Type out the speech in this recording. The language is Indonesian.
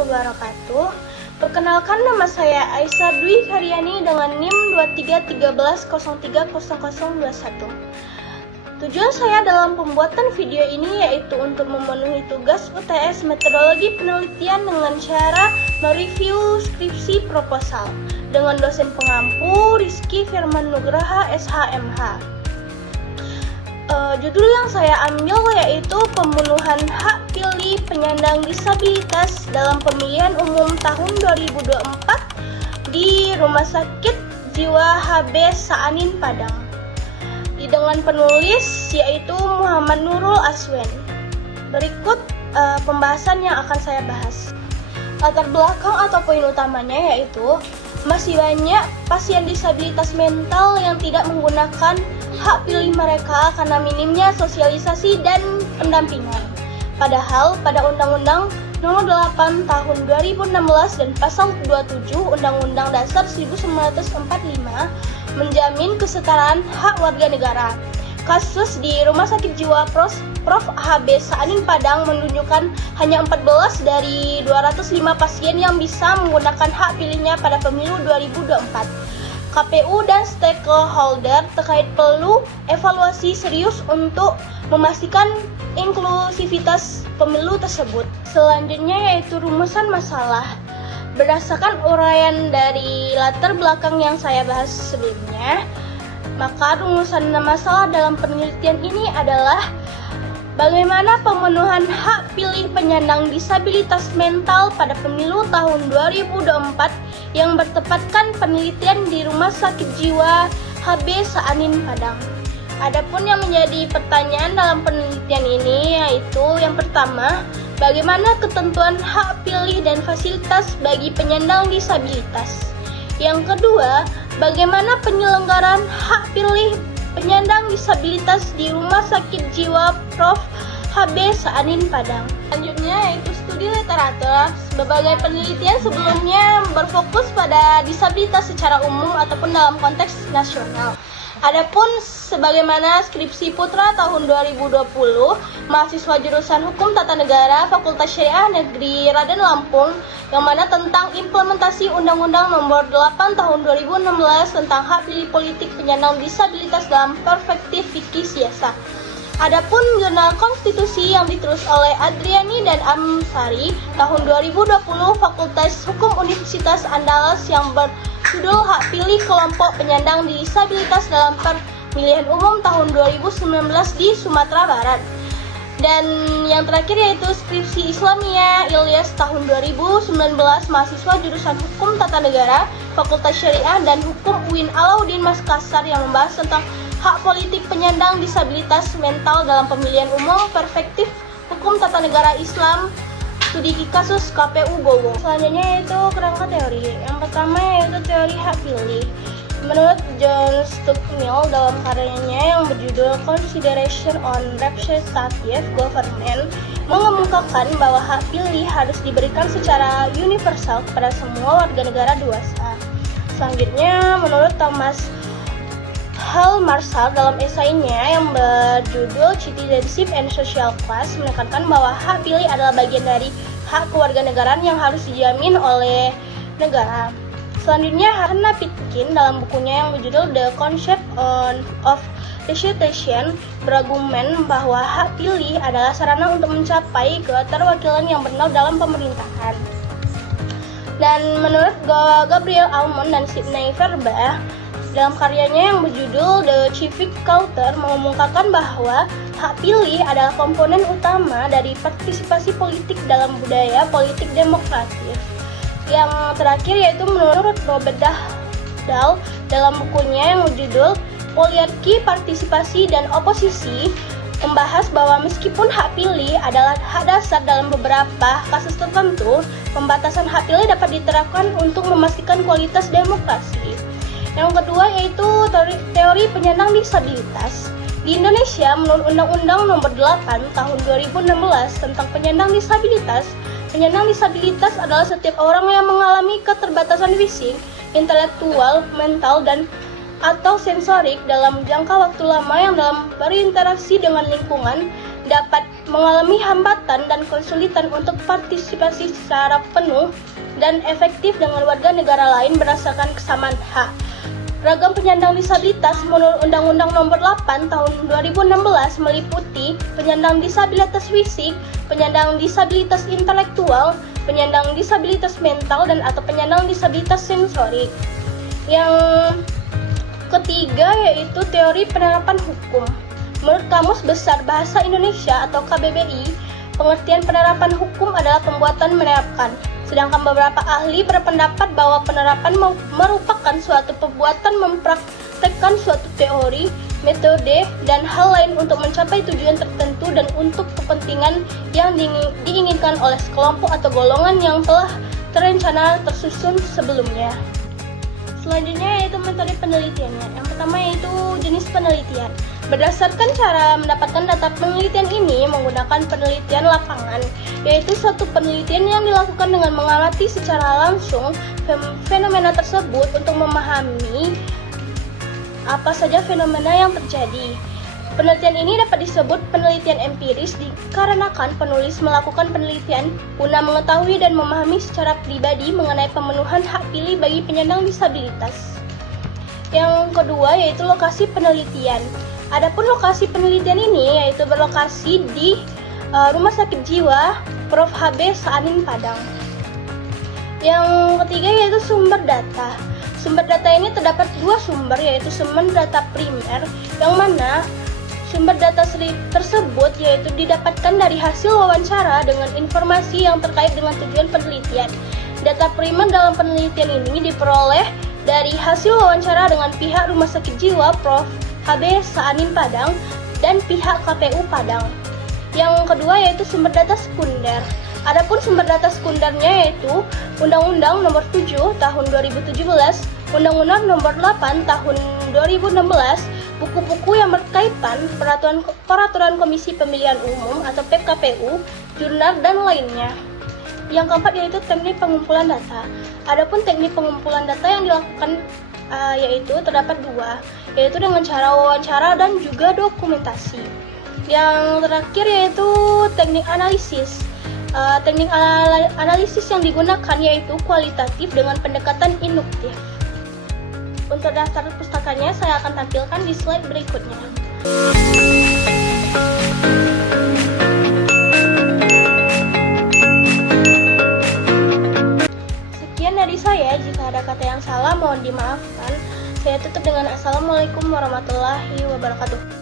wabarakatuh. Perkenalkan, nama saya Aisyah Dwi Karyani dengan NIM 2313030021. Tujuan saya dalam pembuatan video ini yaitu untuk memenuhi tugas UTS metodologi penelitian dengan cara mereview skripsi proposal dengan dosen pengampu Rizky Firman Nugraha SHMH. Judul yang saya ambil yaitu Pembunuhan Hak Pilih Penyandang Disabilitas dalam Pemilihan Umum tahun 2024 di Rumah Sakit Jiwa HB Saanin Padang. Dengan penulis yaitu Muhammad Nurul Aswen. Berikut pembahasan yang akan saya bahas. Latar belakang atau poin utamanya yaitu masih banyak pasien disabilitas mental yang tidak menggunakan hak pilih mereka karena minimnya sosialisasi dan pendampingan. Padahal pada Undang-Undang Nomor 8 Tahun 2016 dan Pasal 27 Undang-Undang Dasar 1945 menjamin kesetaraan hak warga negara. Kasus di Rumah Sakit Jiwa Prof. HB Saanin Padang menunjukkan hanya 14 dari 205 pasien yang bisa menggunakan hak pilihnya pada pemilu 2024. KPU dan stakeholder terkait perlu evaluasi serius untuk memastikan inklusivitas pemilu tersebut. Selanjutnya yaitu rumusan masalah. Berdasarkan uraian dari latar belakang yang saya bahas sebelumnya, maka rumusan masalah dalam penelitian ini adalah bagaimana pemenuhan hak pilih penyandang disabilitas mental pada pemilu tahun 2024 yang bertepatkan penelitian di Rumah Sakit Jiwa HB Saanin Padang. Adapun yang menjadi pertanyaan dalam penelitian ini yaitu yang pertama, bagaimana ketentuan hak pilih dan fasilitas bagi penyandang disabilitas. Yang kedua, bagaimana penyelenggaraan hak pilih penyandang disabilitas di Rumah Sakit Jiwa Prof. HB Saanin Padang. Selanjutnya yaitu studi literatur. Berbagai penelitian sebelumnya berfokus pada disabilitas secara umum ataupun dalam konteks nasional. Adapun sebagaimana skripsi putra tahun 2020, mahasiswa jurusan Hukum Tata Negara Fakultas Syariah Negeri Raden Lampung, yang mana tentang implementasi Undang-Undang Nomor 8 Tahun 2016 tentang hak pilih politik penyandang disabilitas dalam perspektif fikih siasa. Adapun jurnal konstitusi yang ditulis oleh Adriani dan Amsari tahun 2020 Fakultas Hukum Universitas Andalas yang berjudul Hak Pilih Kelompok Penyandang Disabilitas dalam Pemilihan Umum tahun 2019 di Sumatera Barat. Dan yang terakhir yaitu skripsi Islamiyah Ilyas tahun 2019 mahasiswa jurusan Hukum Tata Negara Fakultas Syariah dan Hukum UIN Alauddin Makassar yang membahas tentang hak politik penyandang disabilitas mental dalam pemilihan umum perspektif hukum tata negara Islam studi kasus KPU Gowo. Selanjutnya yaitu kerangka teori. Yang pertama yaitu teori hak pilih. Menurut John Stuart Mill dalam karyanya yang berjudul Consideration on Representative Government mengemukakan bahwa hak pilih harus diberikan secara universal kepada semua warga negara dewasa. Selanjutnya menurut Thomas Hal Marshall dalam esainya yang berjudul Citizenship and Social Class menekankan bahwa hak pilih adalah bagian dari hak kewarganegaraan yang harus dijamin oleh negara. Selanjutnya, Hannah Pitkin dalam bukunya yang berjudul The Concept of Representation berargumen bahwa hak pilih adalah sarana untuk mencapai keterwakilan yang benar dalam pemerintahan. Dan menurut Gabriel Almond dan Sidney Verba dalam karyanya yang berjudul The Civic Culture mengumumkan bahwa hak pilih adalah komponen utama dari partisipasi politik dalam budaya politik demokratis. Yang terakhir yaitu menurut Robert Dahl dalam bukunya yang berjudul Poliarki, Partisipasi, dan Oposisi membahas bahwa meskipun hak pilih adalah hak dasar dalam beberapa kasus tertentu, pembatasan hak pilih dapat diterapkan untuk memastikan kualitas demokrasi. Yang kedua yaitu teori penyandang disabilitas. Di Indonesia, menurut Undang-Undang Nomor 8 Tahun 2016 tentang penyandang disabilitas adalah setiap orang yang mengalami keterbatasan fisik, intelektual, mental, dan atau sensorik dalam jangka waktu lama yang dalam berinteraksi dengan lingkungan dapat mengalami hambatan dan kesulitan untuk partisipasi secara penuh dan efektif dengan warga negara lain berdasarkan kesamaan hak. Ragam penyandang disabilitas menurut Undang-Undang Nomor 8 Tahun 2016 meliputi penyandang disabilitas fisik, penyandang disabilitas intelektual, penyandang disabilitas mental, dan atau penyandang disabilitas sensorik. Yang ketiga yaitu teori penerapan hukum. Menurut Kamus Besar Bahasa Indonesia atau KBBI, pengertian penerapan hukum adalah pembuatan menerapkan. Sedangkan beberapa ahli berpendapat bahwa penerapan merupakan suatu perbuatan mempraktekkan suatu teori, metode, dan hal lain untuk mencapai tujuan tertentu dan untuk kepentingan yang diinginkan oleh sekelompok atau golongan yang telah terencana tersusun sebelumnya. Selanjutnya yaitu metode penelitiannya. Yang pertama yaitu jenis penelitian. Berdasarkan cara mendapatkan data penelitian ini menggunakan penelitian lapangan, yaitu suatu penelitian yang dilakukan dengan mengamati secara langsung fenomena tersebut untuk memahami apa saja fenomena yang terjadi. Penelitian ini dapat disebut penelitian empiris dikarenakan penulis melakukan penelitian guna mengetahui dan memahami secara pribadi mengenai pemenuhan hak pilih bagi penyandang disabilitas. Yang kedua yaitu lokasi penelitian. Adapun lokasi penelitian ini yaitu berlokasi di Rumah Sakit Jiwa Prof. HB Saanin Padang. Yang ketiga yaitu sumber data. Sumber data ini terdapat dua sumber, yaitu sumber data primer yang mana sumber data tersebut yaitu didapatkan dari hasil wawancara dengan informasi yang terkait dengan tujuan penelitian. Data primer dalam penelitian ini diperoleh dari hasil wawancara dengan pihak Rumah Sakit Jiwa Prof. HB Saanin Padang dan pihak KPU Padang. Yang kedua yaitu sumber data sekunder. Adapun sumber data sekundernya yaitu Undang-Undang Nomor 7 Tahun 2017, Undang-Undang Nomor 8 Tahun 2016, buku-buku yang berkaitan, peraturan Komisi Pemilihan Umum atau PKPU, jurnal, dan lainnya. Yang keempat yaitu teknik pengumpulan data. Adapun teknik pengumpulan data yang dilakukan yaitu terdapat dua, yaitu dengan cara wawancara dan juga dokumentasi. Yang terakhir yaitu teknik analisis. Teknik analisis yang digunakan yaitu kualitatif dengan pendekatan induktif. Untuk daftar pustakanya saya akan tampilkan di slide berikutnya. Sekian dari saya, jika ada kata yang salah mohon dimaafkan. Saya tutup dengan Assalamualaikum warahmatullahi wabarakatuh.